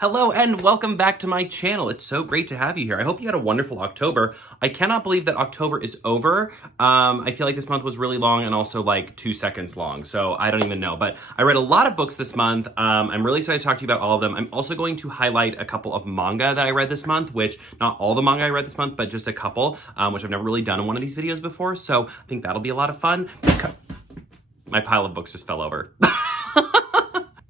Hello and welcome back to my channel. It's so great to have you here. I hope you had a wonderful October. I cannot believe that October is over. I feel like this month was really long and also like 2 seconds long, so I don't even know. But I read a lot of books this month. I'm really excited to talk to you about all of them. I'm also going to highlight a couple of manga that I read this month, which not all the manga I read this month, but just a couple, which I've never really done in one of these videos before. So I think that'll be a lot of fun. My pile of books just fell over.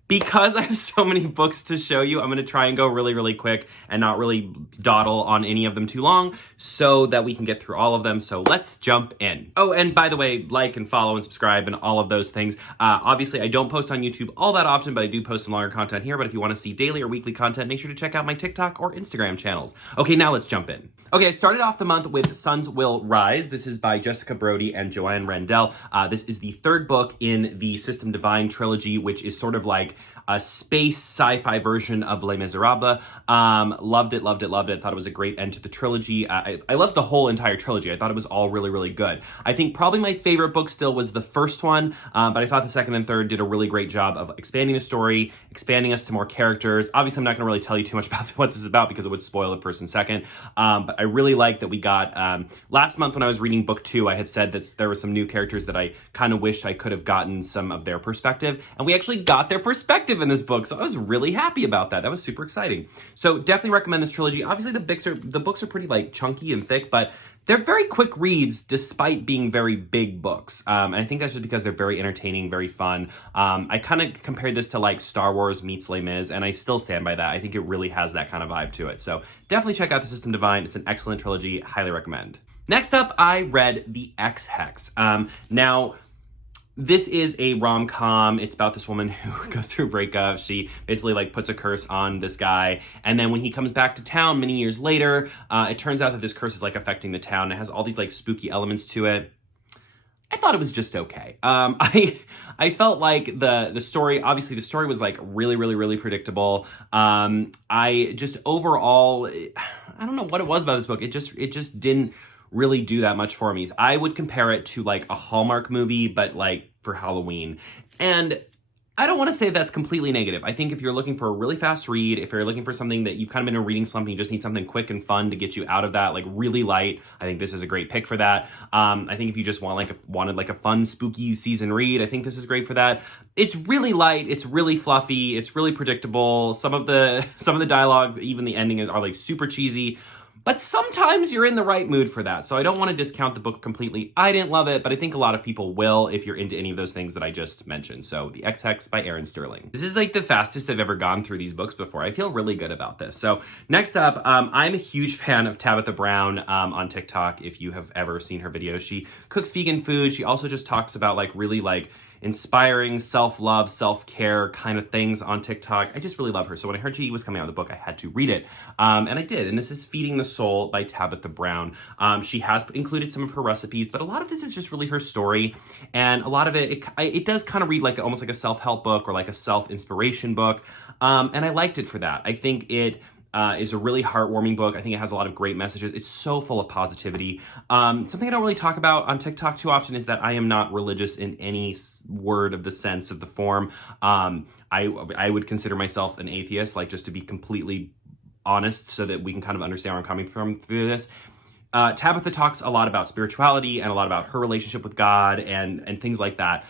Because I have so many books to show you, I'm going to try and go really quick and not really dawdle on any of them too long so that we can get through all of them. So let's jump in. Oh, and by the way, like and follow and subscribe and all of those things. Obviously, I don't post on YouTube all that often, but I do post some longer content here. But if you want to see daily or weekly content, make sure to check out my TikTok or Instagram channels. Okay, now let's jump in. Okay, I started off the month with Suns Will Rise. This is by Jessica Brody and Joanne Rendell. This is the third book in the System Divine trilogy, which is sort of like a space sci-fi version of Les Miserables. Loved it. Thought it was a great end to the trilogy. I loved the whole entire trilogy. I thought it was all really good. I think probably my favorite book still was the first one, but I thought the second and third did a really great job of expanding the story, expanding us to more characters. Obviously, I'm not going to really tell you too much about what this is about because it would spoil the first and second, but I really like that we got, last month when I was reading book 2, I had said that there were some new characters that I kind of wished I could have gotten some of their perspective, and we actually got their perspective in this book, so I was really happy about that. That was super exciting. So definitely recommend this trilogy. Obviously, the books are pretty like chunky and thick, but they're very quick reads despite being very big books. And I think that's just because they're very entertaining, very fun. I kind of compared this to like Star Wars meets Les Mis, and I still stand by that. I think it really has that kind of vibe to it. So definitely check out The System Divine. It's an excellent trilogy. Highly recommend. Next up, I read the X Hex. Now, this is a rom-com. It's about this woman who goes through a breakup. She basically like puts a curse on this guy. And then when he comes back to town many years later, it turns out that this curse is like affecting the town. It has all these like spooky elements to it. I thought it was just okay. I felt like the story, obviously the story was like really predictable. I just overall, I don't know what it was about this book. It just didn't really do that much for me. I would compare it to like a Hallmark movie, but like for Halloween. And I don't want to say that's completely negative. I think if you're looking for a really fast read, if you're looking for something that you've kind of been in a reading slump and you just need something quick and fun to get you out of that, like really light, I think this is a great pick for that. I think if you just wanted like a fun, spooky season read, I think this is great for that. It's really light, it's really fluffy, it's really predictable. Some of the dialogue, even the ending, are like super cheesy. But sometimes you're in the right mood for that. So I don't want to discount the book completely. I didn't love it, but I think a lot of people will if you're into any of those things that I just mentioned. So the X Hex by Erin Sterling. This is like the fastest I've ever gone through these books before. I feel really good about this. So next up, I'm a huge fan of Tabitha Brown on TikTok. If you have ever seen her videos, she cooks vegan food. She also just talks about like really like inspiring self-love, self-care kind of things on TikTok. I just really love her. So when I heard she was coming out with the book, I had to read it. And I did. And this is Feeding the Soul by Tabitha Brown. She has included some of her recipes, but a lot of this is just really her story. And a lot of it does kind of read like almost like a self-help book or like a self-inspiration book. And I liked it for that. I think it is a really heartwarming book. I think it has a lot of great messages. It's so full of positivity. Something I don't really talk about on TikTok too often is that I am not religious in any word of the sense of the form. I would consider myself an atheist, like just to be completely honest so that we can kind of understand where I'm coming from through this. Tabitha talks a lot about spirituality and a lot about her relationship with God and things like that.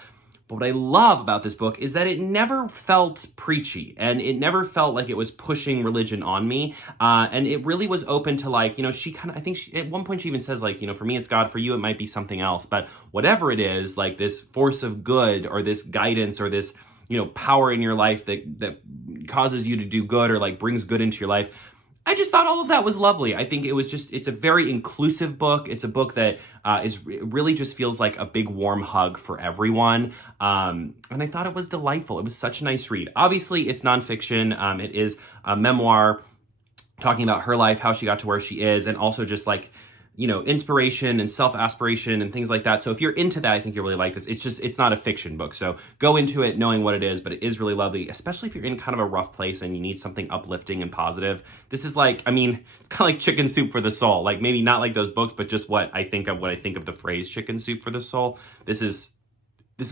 But what I love about this book is that it never felt preachy and it never felt like it was pushing religion on me. And it really was open to like, you know, at one point she even says like, you know, for me it's God, for you it might be something else. But whatever it is, like this force of good or this guidance or this, you know, power in your life that causes you to do good or like brings good into your life, I just thought all of that was lovely. I think it's a very inclusive book. It's a book that really just feels like a big warm hug for everyone. And I thought it was delightful. It was such a nice read. Obviously, it's nonfiction. It is a memoir talking about her life, how she got to where she is, and also just like, you know, inspiration and self-aspiration and things like that. So if you're into that, I think you'll really like this. It's not a fiction book. So go into it knowing what it is, but it is really lovely, especially if you're in kind of a rough place and you need something uplifting and positive. This is like, I mean, it's kind of like chicken soup for the soul. Like maybe not like those books, but just what I think of when I think of the phrase chicken soup for the soul. This is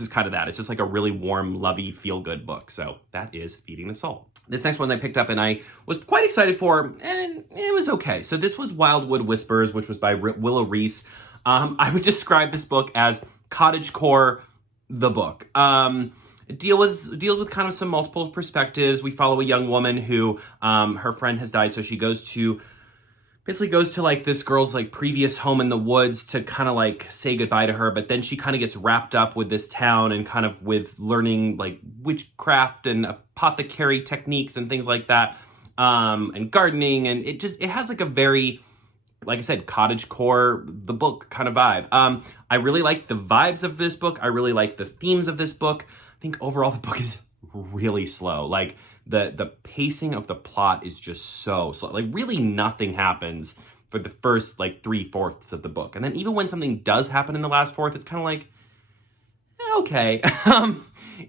kind of that. It's just like a really warm, lovey, feel-good book. So that is Feeding the Soul. This next one I picked up and I was quite excited for, and it was okay. So this was Wildwood Whispers, which was by Willa Reece. I would describe this book as cottagecore, the book. It deals with kind of some multiple perspectives. We follow a young woman who, her friend has died, so she basically goes to like this girl's like previous home in the woods to kind of like say goodbye to her, but then she kind of gets wrapped up with this town and kind of with learning like witchcraft and apothecary techniques and things like that, and gardening, and it has like a very, like I said, cottagecore, the book kind of vibe. I really like the vibes of this book. I really like the themes of this book. I think overall the book is really slow. Like the pacing of the plot is just so slow. Like really nothing happens for the first like 3/4 of the book. And then even when something does happen in the last fourth, it's kind of like, okay.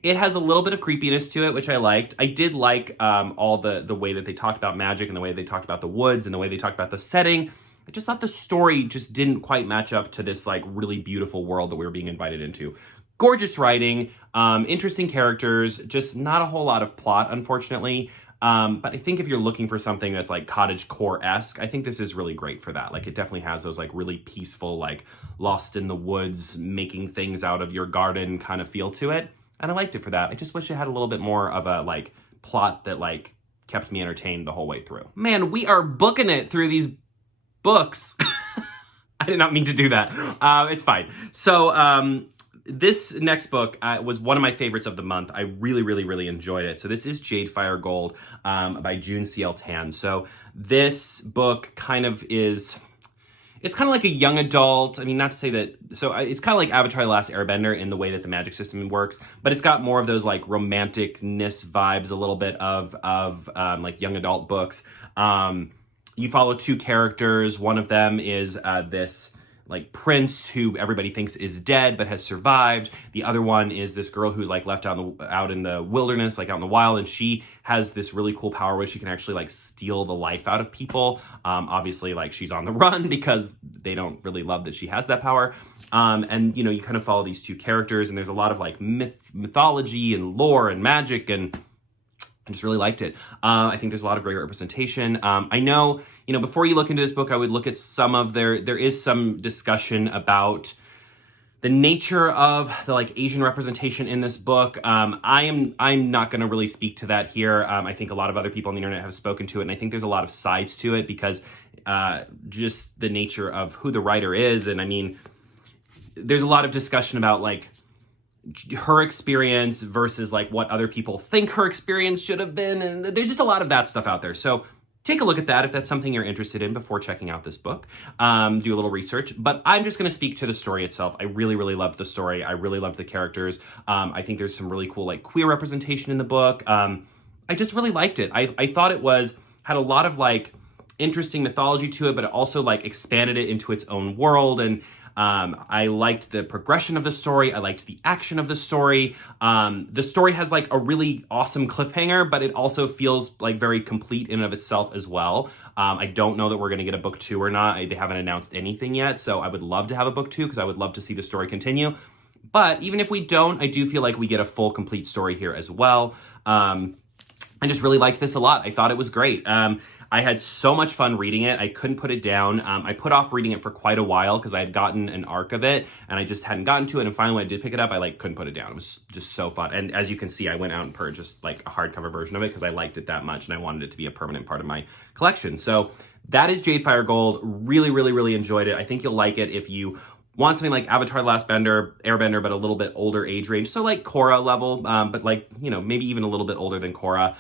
It has a little bit of creepiness to it, which I liked. I did like all the way that they talked about magic and the way they talked about the woods and the way they talked about the setting. I just thought the story just didn't quite match up to this like really beautiful world that we were being invited into. Gorgeous writing, interesting characters, just not a whole lot of plot, unfortunately. But I think if you're looking for something that's like cottagecore-esque, I think this is really great for that. Like it definitely has those like really peaceful, like lost in the woods, making things out of your garden kind of feel to it. And I liked it for that. I just wish it had a little bit more of a like plot that like kept me entertained the whole way through. Man, we are booking it through these books. I did not mean to do that. It's fine. So, this next book was one of my favorites of the month. I really, really, really enjoyed it. So this is Jade Fire Gold by June C.L. Tan. So this book kind of is, it's kind of like a young adult. I mean, not to say that, so it's kind of like Avatar: The Last Airbender in the way that the magic system works, but it's got more of those like romanticness vibes, a little bit of like young adult books. You follow two characters. One of them is this like prince who everybody thinks is dead but has survived. The other one is this girl who's like left out in the wilderness, like out in the wild, and she has this really cool power where she can actually like steal the life out of people. Obviously, like she's on the run because they don't really love that she has that power. And you know, you kind of follow these two characters, and there's a lot of like mythology and lore and magic, and I just really liked it. I think there's a lot of great representation. I know, you know, before you look into this book, I would look at some of there is some discussion about the nature of the like Asian representation in this book. I'm not going to really speak to that here. I think a lot of other people on the internet have spoken to it, and I think there's a lot of sides to it because just the nature of who the writer is. And I mean, there's a lot of discussion about like her experience versus like what other people think her experience should have been, and there's just a lot of that stuff out there. So take a look at that if that's something you're interested in before checking out this book. Do a little research, but I'm just going to speak to the story itself. I really, really loved the story. I really loved the characters. I think there's some really cool like queer representation in the book. I just really liked it. I thought it had a lot of like interesting mythology to it, but it also like expanded it into its own world. And I liked the progression of the story. I liked the action of the story. The story has like a really awesome cliffhanger, but it also feels like very complete in and of itself as well. I don't know that we're going to get a book 2 or not. They haven't announced anything yet, so I would love to have a book 2 because I would love to see the story continue. But even if we don't, I do feel like we get a full, complete story here as well. I just really liked this a lot. I thought it was great. I had so much fun reading it. I couldn't put it down. I put off reading it for quite a while because I had gotten an arc of it and I just hadn't gotten to it. And finally when I did pick it up, I like couldn't put it down. It was just so fun. And as you can see, I went out and purchased like a hardcover version of it because I liked it that much and I wanted it to be a permanent part of my collection. So that is Jade Fire Gold. Really, really, really enjoyed it. I think you'll like it if you want something like Avatar: The Last Airbender, but a little bit older age range. So like Korra level, but like, you know, maybe even a little bit older than Korra.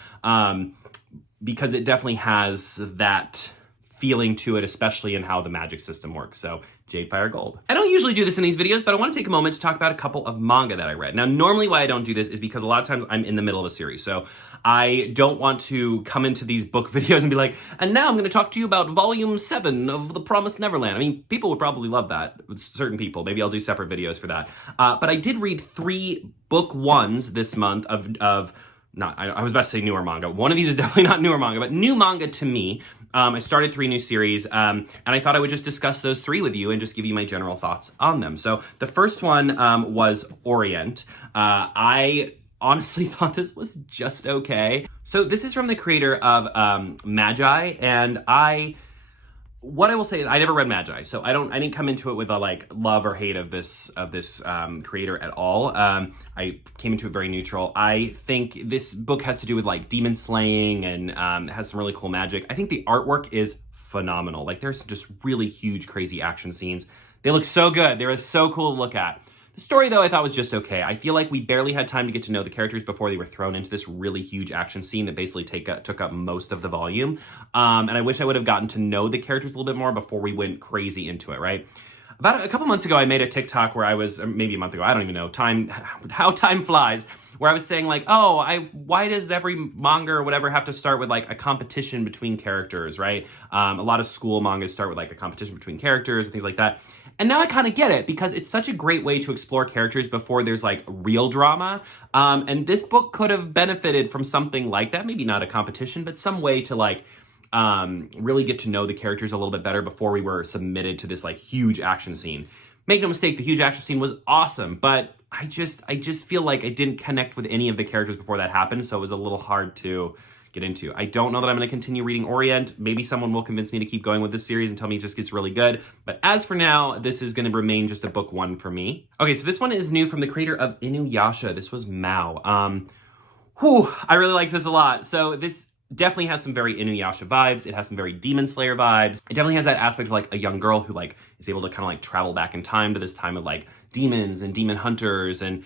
Because it definitely has that feeling to it, especially in how the magic system works. So Jade Fire Gold. I don't usually do this in these videos, but I want to take a moment to talk about a couple of manga that I read. Now, normally why I don't do this is because a lot of times I'm in the middle of a series. So I don't want to come into these book videos and be like, and now I'm going to talk to you about volume 7 of The Promised Neverland. I mean, people would probably love that, certain people. Maybe I'll do separate videos for that. But I did read 3 book 1s this month of I was about to say newer manga. One of these is definitely not newer manga, but new manga to me. I started 3 new series, and I thought I would just discuss those 3 with you and just give you my general thoughts on them. So the first one was Orient. I honestly thought this was just okay. So this is from the creator of Magi, and what I will say is I never read Magi, so I didn't come into it with a like love or hate of this creator at all. I came into it very neutral. I think this book has to do with like demon slaying and has some really cool magic. I think the artwork is phenomenal. Like there's just really huge, crazy action scenes. They look so good. They're so cool to look at. The story, though, I thought was just okay. I feel like we barely had time to get to know the characters before they were thrown into this really huge action scene that basically took up most of the volume. And I wish I would have gotten to know the characters a little bit more before we went crazy into it, right? About a couple months ago, I made a TikTok where I was, or maybe a month ago, I don't even know, how time flies, where I was saying like, why does every manga or whatever have to start with like a competition between characters, right? A lot of school mangas start with like a competition between characters and things like that. And now I kind of get it because it's such a great way to explore characters before there's like real drama. And this book could have benefited from something like that. Maybe not a competition, but some way to like really get to know the characters a little bit better before we were submitted to this like huge action scene. Make no mistake, the huge action scene was awesome, but I just feel like I didn't connect with any of the characters before that happened, so it was a little hard to get into. I don't know that I'm going to continue reading Orient. Maybe someone will convince me to keep going with this series and tell me it just gets really good. But as for now, this is going to remain just a book one for me. Okay, so this one is new from the creator of Inuyasha. This was Mao. I really like this a lot. So this definitely has some very Inuyasha vibes. It has some very Demon Slayer vibes. It definitely has that aspect of like a young girl who like is able to kind of like travel back in time to this time of like demons and demon hunters and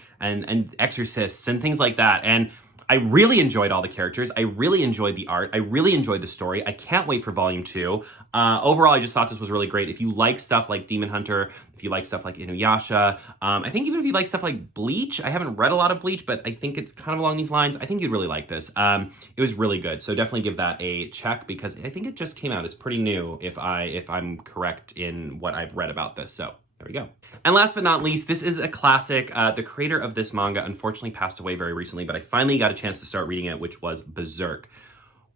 exorcists and things like that. And I really enjoyed all the characters. I really enjoyed the art. I really enjoyed the story. I can't wait for volume 2. Overall, I just thought this was really great. If you like stuff like Demon Hunter, if you like stuff like Inuyasha, I think even if you like stuff like Bleach, I haven't read a lot of Bleach, but I think it's kind of along these lines. I think you'd really like this. It was really good. So definitely give that a check because I think it just came out. It's pretty new if I'm correct in what I've read about this. So there we go. And last but not least, this is a classic. The creator of this manga unfortunately passed away very recently, but I finally got a chance to start reading it, which was Beserk.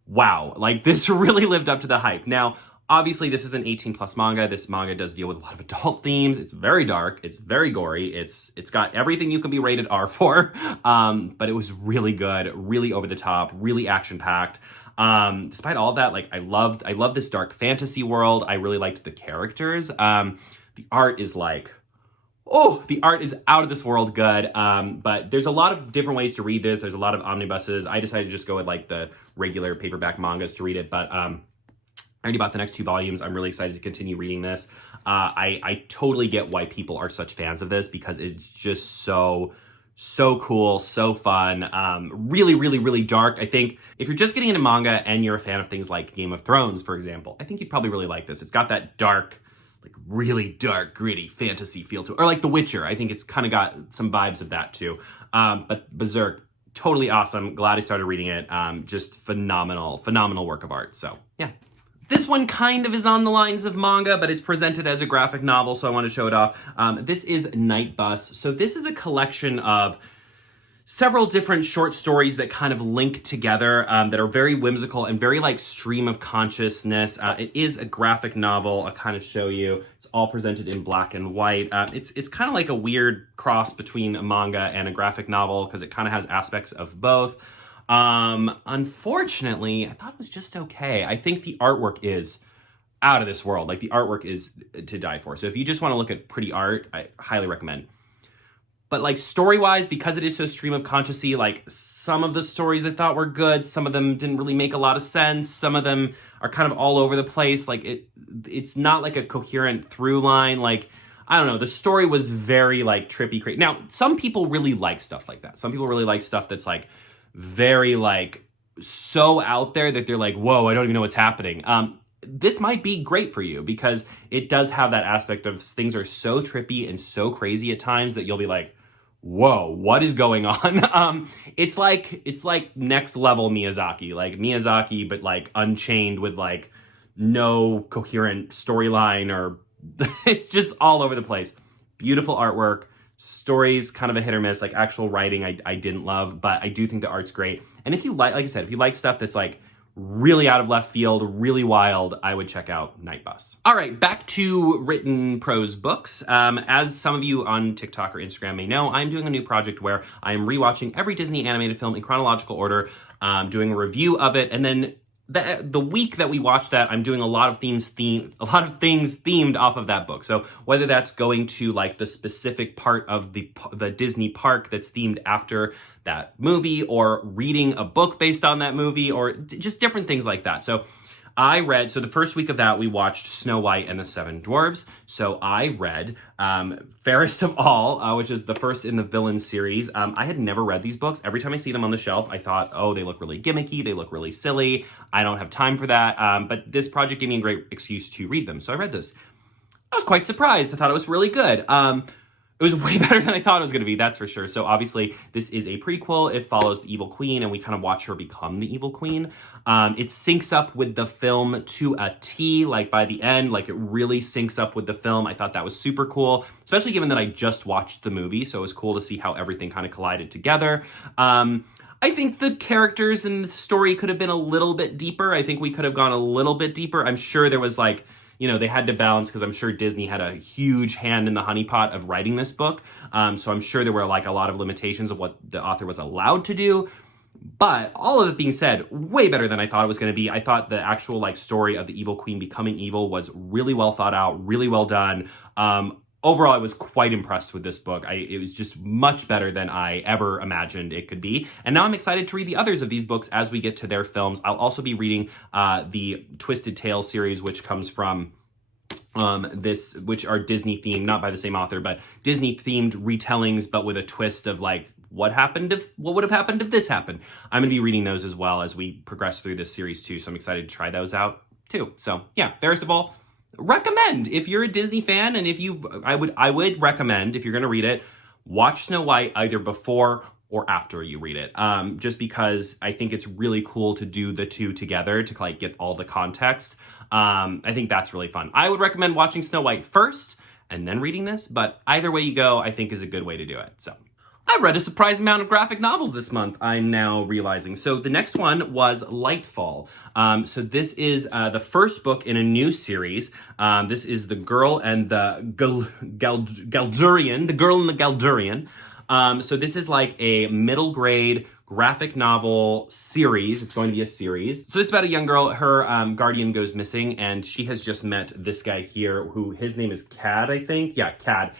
Wow, like this really lived up to the hype. Now, obviously this is an 18+ manga. This manga does deal with a lot of adult themes. It's very dark. It's very gory. It's got everything you can be rated R for, but it was really good, really over the top, really action-packed. Despite all of that, like I love this dark fantasy world. I really liked the characters. The art is like, the art is out of this world good. But there's a lot of different ways to read this. There's a lot of omnibuses. I decided to just go with like the regular paperback mangas to read it. But I already bought the next 2 volumes. I'm really excited to continue reading this. I totally get why people are such fans of this because it's just so cool, so fun, really, really, really dark. I think if you're just getting into manga and you're a fan of things like Game of Thrones, for example, I think you'd probably really like this. It's got that dark, like really dark, gritty fantasy feel to it. Or like The Witcher. I think it's kind of got some vibes of that too. But Beserk, totally awesome. Glad I started reading it. Just phenomenal work of art. So yeah. This one kind of is on the lines of manga, but it's presented as a graphic novel, so I want to show it off. This is Night Bus. So this is a collection of several different short stories that kind of link together that are very whimsical and very like stream of consciousness. It is a graphic novel. I'll kind of show you. It's all presented in black and white. It's kind of like a weird cross between a manga and a graphic novel because it kind of has aspects of both. Unfortunately, I thought it was just okay. I think the artwork is out of this world. Like the artwork is to die for. So if you just want to look at pretty art, I highly recommend. But like story-wise, because it is so stream of consciousness, like some of the stories I thought were good. Some of them didn't really make a lot of sense. Some of them are kind of all over the place. Like it's not like a coherent through line. Like, I don't know. The story was very like trippy, crazy. Now, some people really like stuff like that. Some people really like stuff that's like very like so out there that they're like, whoa, I don't even know what's happening. This might be great for you because it does have that aspect of things are so trippy and so crazy at times that you'll be like, whoa, what is going on? It's like next level Miyazaki, like Miyazaki, but like Unchained with like no coherent storyline or it's just all over the place. Beautiful artwork, stories kind of a hit or miss, like actual writing I didn't love, but I do think the art's great. And if you like I said, if you like stuff that's like really out of left field, really wild, I would check out Night Bus. All right, back to written prose books. As some of you on TikTok or Instagram may know, I'm doing a new project where I am rewatching every Disney animated film in chronological order, doing a review of it, and then the week that we watch that, I'm doing a lot of things themed off of that book. So whether that's going to like the specific part of the Disney park that's themed after that movie, or reading a book based on that movie, or just different things like that. So the first week of that, we watched Snow White and the Seven Dwarfs. So I read Fairest of All, which is the first in the villain series. I had never read these books. Every time I see them on the shelf, I thought, oh, they look really gimmicky. They look really silly. I don't have time for that. But this project gave me a great excuse to read them. So I read this. I was quite surprised. I thought it was really good. It was way better than I thought it was going to be, that's for sure. So obviously, this is a prequel. It follows the evil queen, and we kind of watch her become the evil queen. It syncs up with the film to a T, like by the end, like it really syncs up with the film. I thought that was super cool, especially given that I just watched the movie. So it was cool to see how everything kind of collided together. I think the characters and the story could have been a little bit deeper. I think we could have gone a little bit deeper. I'm sure there was like, they had to balance, because I'm sure Disney had a huge hand in the honeypot of writing this book. So I'm sure there were like a lot of limitations of what the author was allowed to do. But all of it being said, way better than I thought it was going to be. I thought the actual like story of the evil queen becoming evil was really well thought out, really well done. Overall, I was quite impressed with this book. It was just much better than I ever imagined it could be. And now I'm excited to read the others of these books as we get to their films. I'll also be reading the Twisted Tales series, which comes from which are Disney themed, not by the same author, but Disney themed retellings, but with a twist of like, what would have happened if this happened? I'm going to be reading those as well as we progress through this series too. So I'm excited to try those out too. So yeah, Fairest of All, recommend if you're a Disney fan, and I would recommend, if you're going to read it, watch Snow White either before or after you read it. Just because I think it's really cool to do the two together to like get all the context. I think that's really fun. I would recommend watching Snow White first and then reading this, but either way you go, I think is a good way to do it. So I read a surprising amount of graphic novels this month, I'm now realizing. So the next one was Lightfall. So this is the first book in a new series. This is The Girl and the Guldurian, The Girl and the Guldurian. So this is like a middle grade graphic novel series. It's going to be a series. So it's about a young girl. Her guardian goes missing, and she has just met this guy here, who his name is Cad, I think. Yeah, Cad.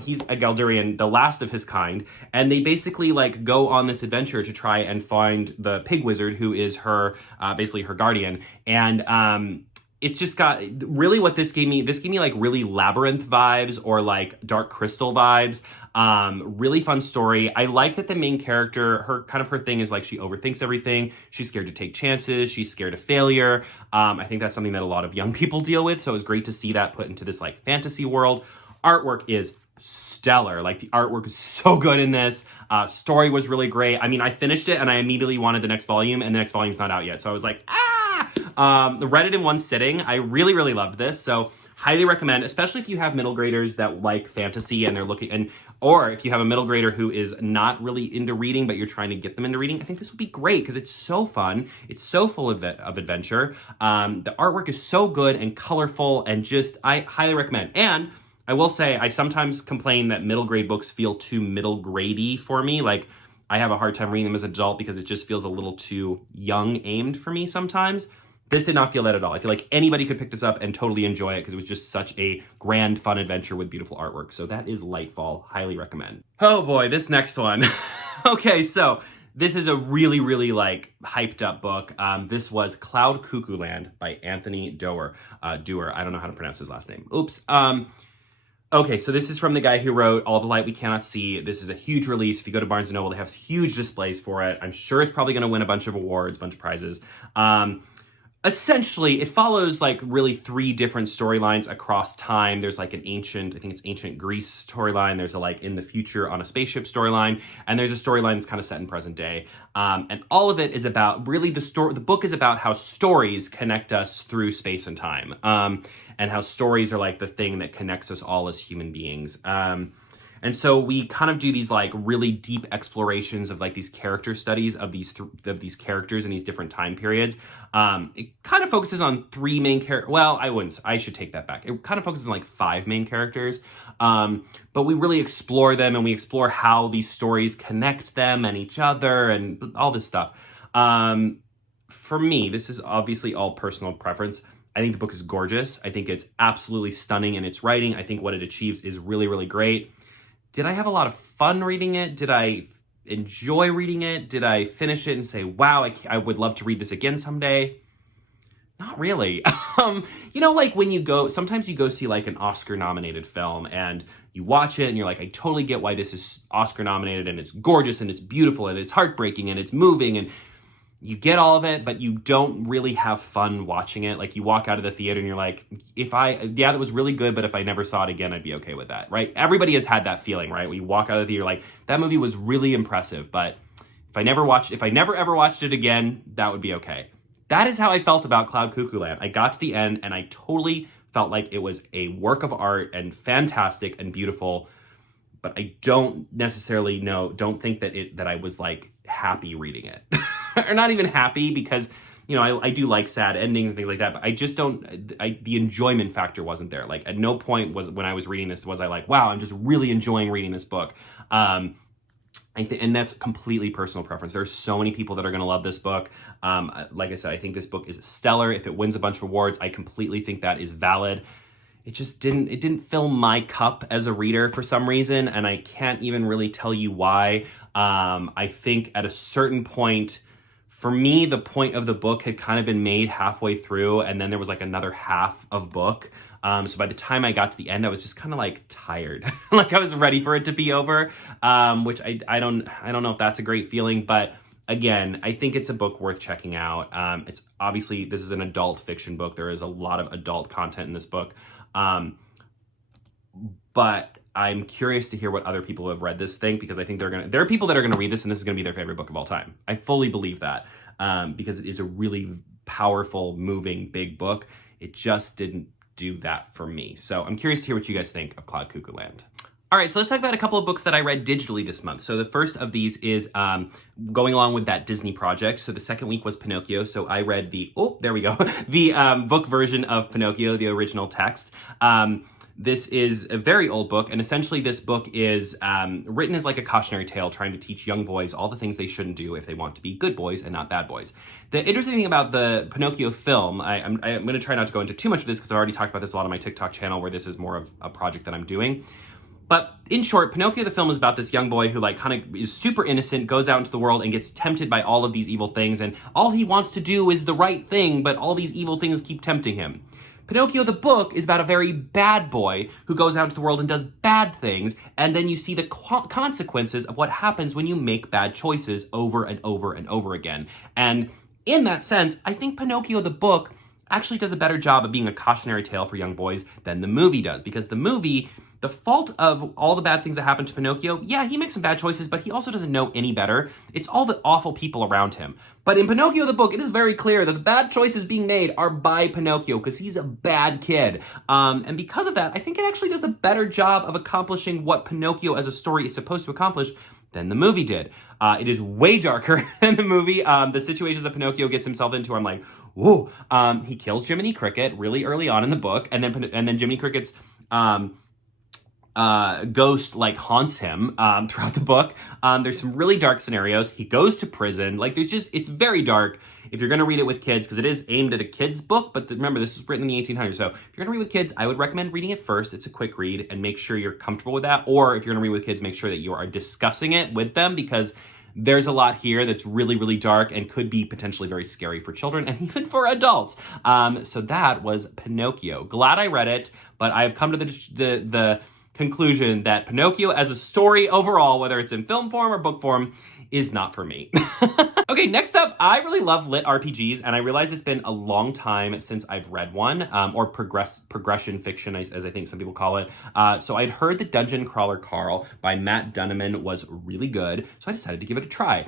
He's a Guldurian, the last of his kind, and they basically like go on this adventure to try and find the pig wizard, who is her basically her guardian. And it's just got really what this gave me like really Labyrinth vibes, or like Dark Crystal vibes. Really fun story. I like that the main character, her thing is like she overthinks everything. She's scared to take chances. She's scared of failure. I think that's something that a lot of young people deal with. So it was great to see that put into this like fantasy world. Artwork is stellar. Like the artwork is so good in this. Story was really great. I mean, I finished it and I immediately wanted the next volume, and the next volume's not out yet. So I was like, read it in one sitting. I really, really loved this. So highly recommend, especially if you have middle graders that like fantasy and they're looking, or if you have a middle grader who is not really into reading, but you're trying to get them into reading, I think this would be great because it's so fun. It's so full of adventure. The artwork is so good and colorful, and just, I highly recommend. And I will say, I sometimes complain that middle grade books feel too middle grade-y for me. Like, I have a hard time reading them as an adult because it just feels a little too young aimed for me sometimes. This did not feel that at all. I feel like anybody could pick this up and totally enjoy it because it was just such a grand, fun adventure with beautiful artwork. So that is Lightfall. Highly recommend. Oh boy, this next one. Okay, so this is a really, really like hyped up book. This was Cloud Cuckoo Land by Anthony Doerr. Doerr. I don't know how to pronounce his last name. Oops. Okay, so this is from the guy who wrote All the Light We Cannot See. This is a huge release. If you go to Barnes & Noble, they have huge displays for it. I'm sure it's probably going to win a bunch of awards, a bunch of prizes. Essentially, it follows like really three different storylines across time. There's like an ancient Greece storyline. There's a like in the future on a spaceship storyline. And there's a storyline that's kind of set in present day. And all of it is about really the book is about how stories connect us through space and time. And how stories are like the thing that connects us all as human beings. And so we kind of do these like really deep explorations of like these character studies of these characters in these different time periods. It kind of focuses on three main characters. Well, I should take that back. It kind of focuses on like five main characters. But we really explore them, and we explore how these stories connect them and each other and all this stuff. For me, this is obviously all personal preference. I think the book is gorgeous. I think it's absolutely stunning in its writing. I think what it achieves is really, really great. Did I have a lot of fun reading it? Did I enjoy reading it? Did I finish it and say, wow, I would love to read this again someday? Not really. Like when sometimes you go see like an Oscar nominated film and you watch it and you're like, I totally get why this is Oscar nominated, and it's gorgeous and it's beautiful and it's heartbreaking and it's moving, and you get all of it, but you don't really have fun watching it. Like you walk out of the theater and you're like, that was really good, but if I never saw it again, I'd be okay with that, right? Everybody has had that feeling, right? We walk out of the theater like, that movie was really impressive, but if I never ever watched it again, that would be okay. That is how I felt about Cloud Cuckoo Land. I got to the end and I totally felt like it was a work of art and fantastic and beautiful, but I don't think that I was like happy reading it. Or not even happy, because I do like sad endings and things like that, but I just the enjoyment factor wasn't there. Like at no point when I was reading this was I like, wow, I'm just really enjoying reading this book. And that's completely personal preference. There are so many people that are going to love this book. Like I said, I think this book is stellar. If it wins a bunch of awards, I completely think that is valid. It just didn't fill my cup as a reader for some reason, and I can't even really tell you why. I think at a certain point, for me, the point of the book had kind of been made halfway through, and then there was like another half of book. So by the time I got to the end, I was just kind of like tired. Like I was ready for it to be over, which I don't know if that's a great feeling, but again, I think it's a book worth checking out. It's obviously, this is an adult fiction book. There is a lot of adult content in this book. But I'm curious to hear what other people who have read this think, because I think there are people that are gonna read this and this is gonna be their favorite book of all time. I fully believe that, because it is a really powerful, moving, big book. It just didn't do that for me. So I'm curious to hear what you guys think of Cloud Cuckoo Land. All right, so let's talk about a couple of books that I read digitally this month. So the first of these is going along with that Disney project. So the second week was Pinocchio. So I read the book version of Pinocchio, the original text. This is a very old book, and essentially this book is written as like a cautionary tale trying to teach young boys all the things they shouldn't do if they want to be good boys and not bad boys. The interesting thing about the Pinocchio film, I'm going to try not to go into too much of this because I already talked about this a lot on my TikTok channel, where this is more of a project that I'm doing. But in short, Pinocchio the film is about this young boy who like kind of is super innocent, goes out into the world and gets tempted by all of these evil things, and all he wants to do is the right thing, but all these evil things keep tempting him. Pinocchio the book is about a very bad boy who goes out into the world and does bad things, and then you see the consequences of what happens when you make bad choices over and over and over again. And in that sense, I think Pinocchio the book actually does a better job of being a cautionary tale for young boys than the movie does, because the movie, the fault of all the bad things that happen to Pinocchio, yeah, he makes some bad choices, but he also doesn't know any better. It's all the awful people around him. But in Pinocchio the book, it is very clear that the bad choices being made are by Pinocchio, because he's a bad kid. And because of that, I think it actually does a better job of accomplishing what Pinocchio as a story is supposed to accomplish than the movie did. It is way darker than the movie. The situations that Pinocchio gets himself into, I'm like, whoa. He kills Jiminy Cricket really early on in the book, and then Jiminy Cricket's ghost like haunts him throughout the book. There's some really dark scenarios. He goes to prison. Like it's very dark. If you're going to read it with kids, because it is aimed at a kid's book, but remember, this is written in the 1800s. So if you're going to read with kids, I would recommend reading it first. It's a quick read, and make sure you're comfortable with that. Or if you're going to read with kids, make sure that you are discussing it with them, because there's a lot here that's really, really dark and could be potentially very scary for children and even for adults. So that was Pinocchio. Glad I read it, but I've come to the conclusion that Pinocchio as a story overall, whether it's in film form or book form, is not for me. Okay, next up, I really love lit RPGs, and I realize it's been a long time since I've read one, or progression fiction, as I think some people call it. So I'd heard that Dungeon Crawler Carl by Matt Dinniman was really good, so I decided to give it a try.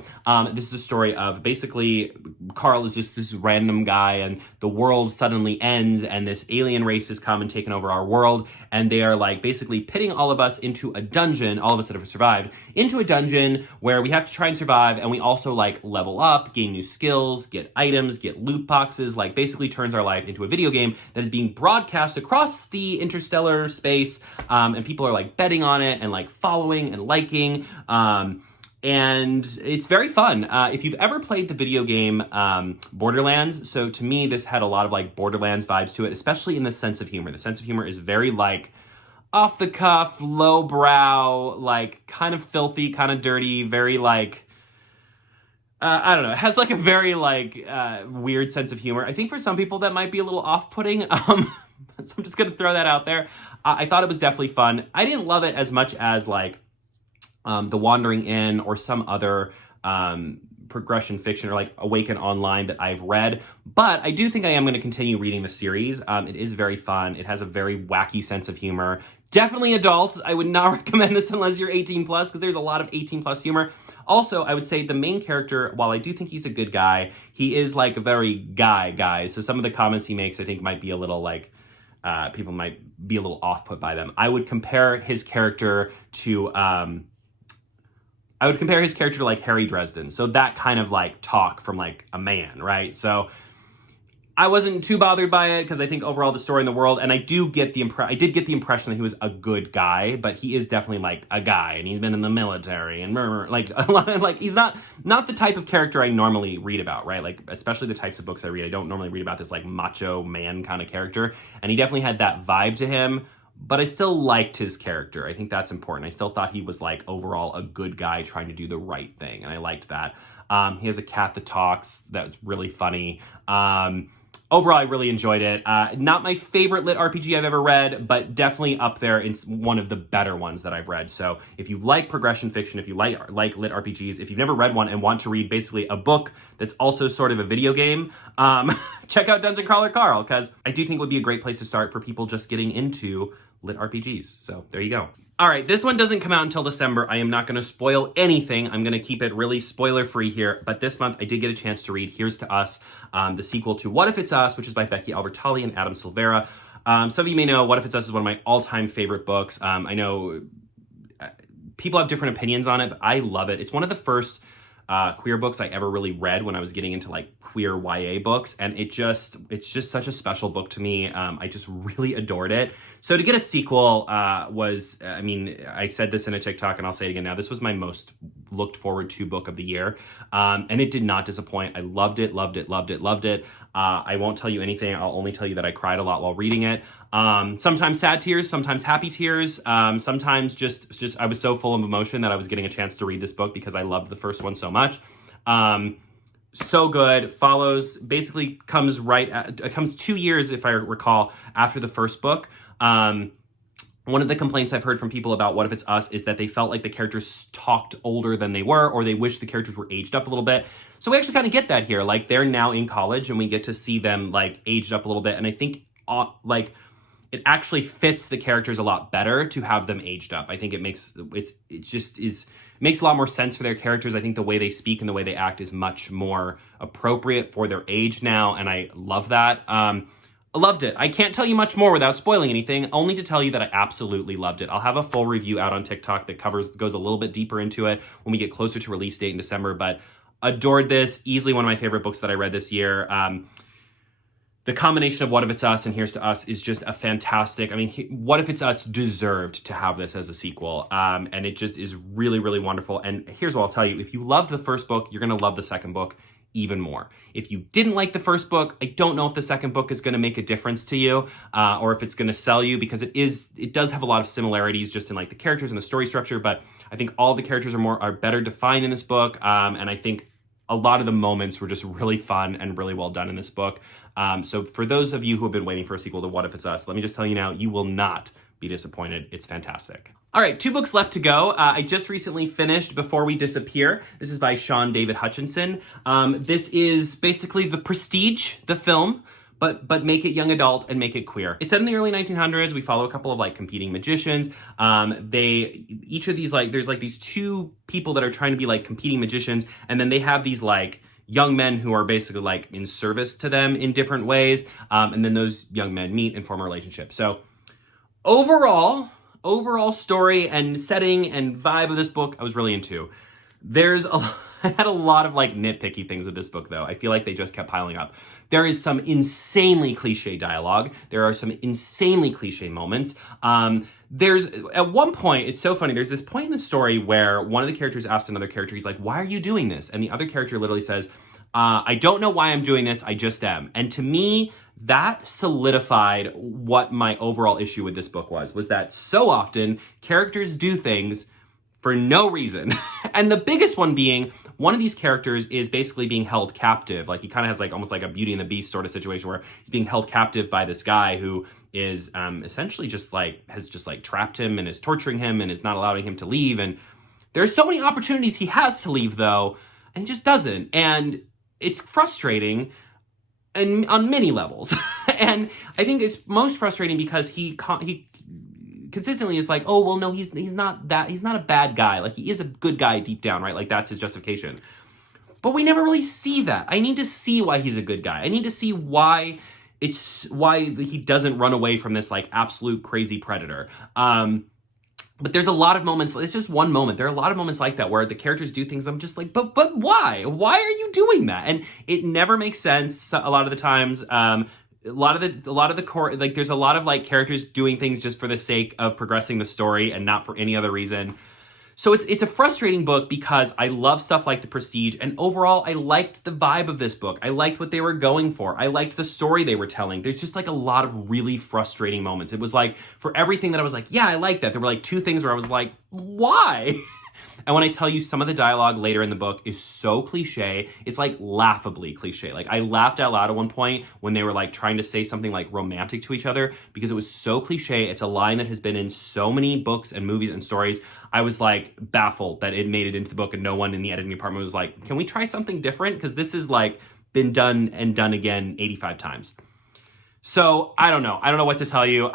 This is a story of basically Carl is just this random guy, and the world suddenly ends, and this alien race has come and taken over our world, and they are like basically pitting all of us into a dungeon, all of us that have survived, into a dungeon where we have to try and survive, and we also like level up, gain new skills, get items, get loot boxes, like basically turns our life into a video game that is being broadcast across the interstellar space, and people are like betting on it and like following and liking, and it's very fun. If you've ever played the video game Borderlands, so to me this had a lot of like Borderlands vibes to it, especially in the sense of humor. The sense of humor is very like off the cuff, lowbrow, like kind of filthy, kind of dirty, very like, I don't know, it has like a very like weird sense of humor. I think for some people that might be a little off-putting, so I'm just gonna throw that out there. I thought it was definitely fun. I didn't love it as much as like The Wandering Inn or some other progression fiction or like Awaken Online that I've read, but I do think I am going to continue reading the series. It is very fun. It has a very wacky sense of humor. Definitely adults. I would not recommend this unless you're 18 plus, because there's a lot of 18 plus humor. Also, I would say the main character, while I do think he's a good guy, he is like a very guy. So some of the comments he makes, I think, might be a little like, people might be a little off-put by them. I would compare his character to like Harry Dresden. So that kind of like talk from like a man, right? So I wasn't too bothered by it because I think overall the story in the world, and I did get the impression that he was a good guy, but he is definitely like a guy, and he's been in the military and like a lot of like, he's not the type of character I normally read about, right? Like especially the types of books I read, I don't normally read about this like macho man kind of character, and he definitely had that vibe to him. But I still liked his character. I think that's important. I still thought he was like overall a good guy trying to do the right thing, and I liked that. He has a cat that talks. That was really funny. Overall, I really enjoyed it. Not my favorite lit RPG I've ever read, but definitely up there in one of the better ones that I've read. So if you like progression fiction, if you like lit RPGs, if you've never read one and want to read basically a book that's also sort of a video game, check out Dungeon Crawler Carl, because I do think it would be a great place to start for people just getting into lit RPGs. So there you go. All right, this one doesn't come out until December. I am not going to spoil anything. I'm going to keep it really spoiler-free here. But this month, I did get a chance to read Here's to Us, the sequel to What If It's Us, which is by Becky Albertalli and Adam Silvera. Some of you may know What If It's Us is one of my all-time favorite books. I know people have different opinions on it, but I love it. It's one of the first queer books I ever really read when I was getting into like queer YA books, and it's just such a special book to me. I just really adored it. So to get a sequel was, I mean, I said this in a TikTok and I'll say it again now, this was my most looked forward to book of the year, and it did not disappoint. I loved it. I won't tell you anything. I'll only tell you that I cried a lot while reading it. Sometimes sad tears, sometimes happy tears, sometimes just I was so full of emotion that I was getting a chance to read this book because I loved the first one so much. So good. Basically comes 2 years, if I recall, after the first book. One of the complaints I've heard from people about What If It's Us is that they felt like the characters talked older than they were, or they wish the characters were aged up a little bit. So we actually kind of get that here. Like, they're now in college and we get to see them like aged up a little bit. And I think like it actually fits the characters a lot better to have them aged up. I think it makes makes a lot more sense for their characters. I think the way they speak and the way they act is much more appropriate for their age now, and I love that. I loved it. I can't tell you much more without spoiling anything, only to tell you that I absolutely loved it. I'll have a full review out on TikTok that goes a little bit deeper into it when we get closer to release date in December, but adored this. Easily one of my favorite books that I read this year. The combination of What If It's Us and Here's to Us is just a fantastic, I mean, What If It's Us deserved to have this as a sequel, and it just is really, really wonderful. And here's what I'll tell you. If you loved the first book, you're going to love the second book even more. If you didn't like the first book, I don't know if the second book is going to make a difference to you, or if it's going to sell you, because it does have a lot of similarities just in like the characters and the story structure, but I think all the characters are better defined in this book, and I think a lot of the moments were just really fun and really well done in this book. So for those of you who have been waiting for a sequel to What If It's Us, let me just tell you now, you will not be disappointed. It's fantastic. All right, 2 books left to go. I just recently finished Before We Disappear. This is by Sean David Hutchinson. This is basically The Prestige, the film, but make it young adult and make it queer. It's set in the early 1900s. We follow a couple of like competing magicians. Each of these there's like these 2 people that are trying to be like competing magicians, and then they have these like young men who are basically like in service to them in different ways. And then those young men meet and form a relationship. So overall story and setting and vibe of this book, I was really into. I had a lot of like nitpicky things with this book though. I feel like they just kept piling up. There is some insanely cliche dialogue. There are some insanely cliche moments. There's at one point, it's so funny, there's this point in the story where one of the characters asked another character, he's like, why are you doing this? And the other character literally says, I don't know why I'm doing this, I just am. And to me, that solidified what my overall issue with this book was that so often characters do things for no reason. And the biggest one being, one of these characters is basically being held captive. Like he kind of has like almost like a Beauty and the Beast sort of situation where he's being held captive by this guy who is essentially has trapped him and is torturing him and is not allowing him to leave. And there's so many opportunities he has to leave though, and he just doesn't. And it's frustrating and on many levels. And I think it's most frustrating because he consistently is like, oh, well, no, he's not a bad guy. Like he is a good guy deep down, right? Like that's his justification. But we never really see that. I need to see why he's a good guy. I need to see why he doesn't run away from this like absolute crazy predator. But there's a lot of moments, it's just one moment. There are a lot of moments like that where the characters do things I'm just like, but why? Why are you doing that? And it never makes sense a lot of the times. A lot of the core, like there's a lot of like characters doing things just for the sake of progressing the story and not for any other reason. So it's a frustrating book because I love stuff like The Prestige, and overall I liked the vibe of this book. I liked what they were going for. I liked the story they were telling. There's just like a lot of really frustrating moments. It was like for everything that I was like, yeah, I like that. There were like 2 things where I was like, why? And when I tell you some of the dialogue later in the book is so cliche, it's like laughably cliche. Like I laughed out loud at one point when they were like trying to say something like romantic to each other because it was so cliche. It's a line that has been in so many books and movies and stories. I was like baffled that it made it into the book and no one in the editing department was like, can we try something different? Because this is like been done and done again 85 times. So I don't know. I don't know what to tell you.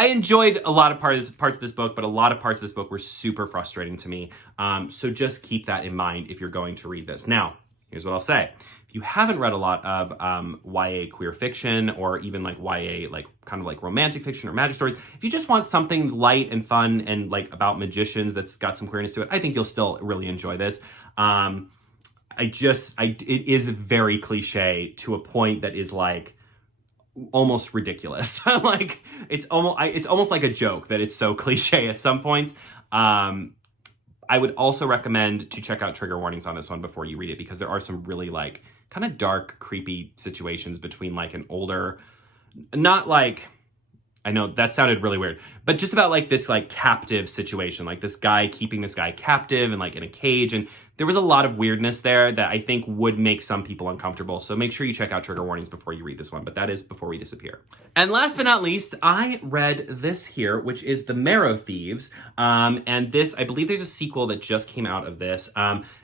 I enjoyed a lot of parts of this book, but a lot of parts of this book were super frustrating to me. So just keep that in mind if you're going to read this. Now, here's what I'll say. If you haven't read a lot of YA queer fiction or even like YA, like kind of like romantic fiction or magic stories, if you just want something light and fun and like about magicians that's got some queerness to it, I think you'll still really enjoy this. It is very cliche to a point that is like, almost ridiculous. Like it's almost like a joke that it's so cliche at some points. I would also recommend to check out trigger warnings on this one before you read it because there are some really like kind of dark, creepy situations between like an older, not like, I know that sounded really weird, but just about like this like captive situation, like this guy keeping this guy captive and like in a cage. And there was a lot of weirdness there that I think would make some people uncomfortable. So make sure you check out trigger warnings before you read this one, but that is Before We Disappear. And last but not least, I read this here, which is The Marrow Thieves. And this, I believe there's a sequel that just came out of this.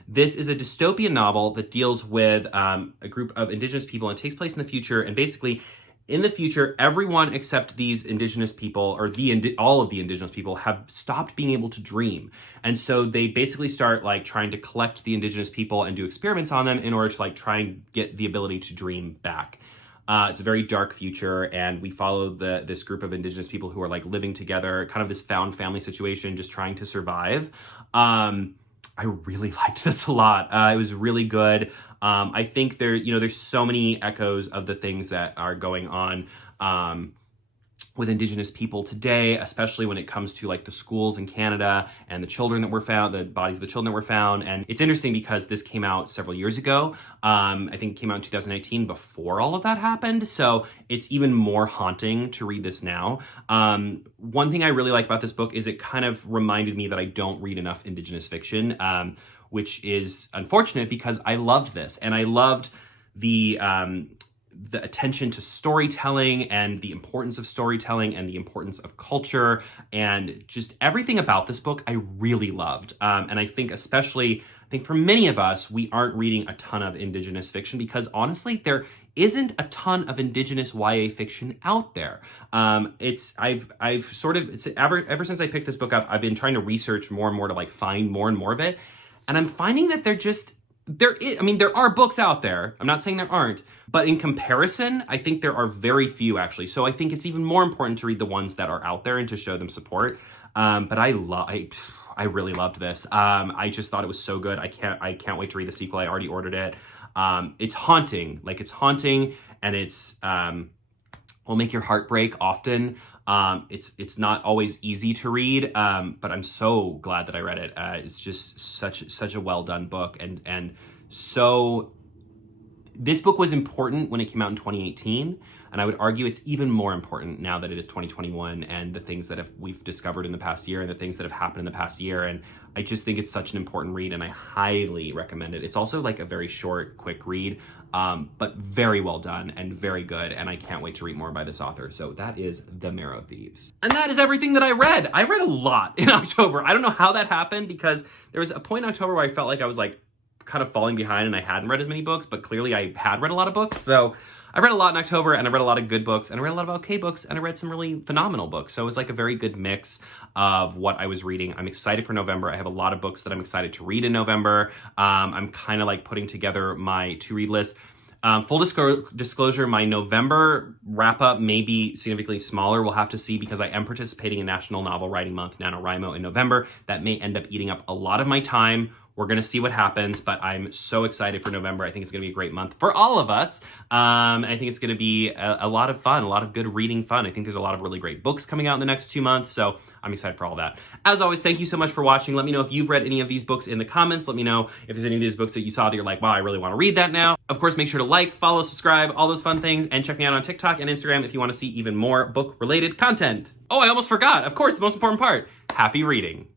This is a dystopian novel that deals with a group of indigenous people and takes place in the future. And basically, in the future, everyone except these indigenous people, or all of the indigenous people, have stopped being able to dream. And so they basically start like trying to collect the indigenous people and do experiments on them in order to like try and get the ability to dream back. It's a very dark future, and we follow this group of indigenous people who are like living together, kind of this found family situation, just trying to survive. I really liked this a lot. It was really good. I think there's so many echoes of the things that are going on with Indigenous people today, especially when it comes to like the schools in Canada and the children that were found, the bodies of the children that were found. And it's interesting because this came out several years ago. I think it came out in 2019 before all of that happened. So it's even more haunting to read this now. One thing I really like about this book is it kind of reminded me that I don't read enough Indigenous fiction, which is unfortunate because I loved this, and I loved the the attention to storytelling and the importance of storytelling and the importance of culture and just everything about this book I really loved. And I think for many of us, we aren't reading a ton of Indigenous fiction because honestly, there isn't a ton of Indigenous YA fiction out there. Ever since I picked this book up, I've been trying to research more and more to like find more and more of it. And I'm finding that there are books out there. I'm not saying there aren't, but in comparison, I think there are very few actually. So I think it's even more important to read the ones that are out there and to show them support. But I really loved this. I just thought it was so good. I can't wait to read the sequel. I already ordered it. It's haunting, and it's will make your heart break often. It's not always easy to read, but I'm so glad that I read it. It's just such a well done book, and so this book was important when it came out in 2018, and I would argue it's even more important now that it is 2021 and the things that we've discovered in the past year and the things that have happened in the past year. And I just think it's such an important read, and I highly recommend it. It's also like a very short, quick read, but very well done and very good, and I can't wait to read more by this author. So that is The Marrow Thieves. And that is everything that I read. I read a lot in October. I don't know how that happened because there was a point in October where I felt like I was like kind of falling behind and I hadn't read as many books, but clearly I had read a lot of books. So I read a lot in October, and I read a lot of good books, and I read a lot of okay books, and I read some really phenomenal books. So it was like a very good mix of what I was reading. I'm excited for November. I have a lot of books that I'm excited to read in November. I'm kind of like putting together my to-read list. Full disclosure, my November wrap-up may be significantly smaller. We'll have to see because I am participating in National Novel Writing Month, NaNoWriMo, in November. That may end up eating up a lot of my time. We're going to see what happens, but I'm so excited for November. I think it's going to be a great month for all of us. I think it's going to be a lot of fun, a lot of good reading fun. I think there's a lot of really great books coming out in the next 2 months, so I'm excited for all that. As always, thank you so much for watching. Let me know if you've read any of these books in the comments. Let me know if there's any of these books that you saw that you're like, wow, I really want to read that now. Of course, make sure to like, follow, subscribe, all those fun things, and check me out on TikTok and Instagram if you want to see even more book-related content. Oh, I almost forgot. Of course, the most important part. Happy reading.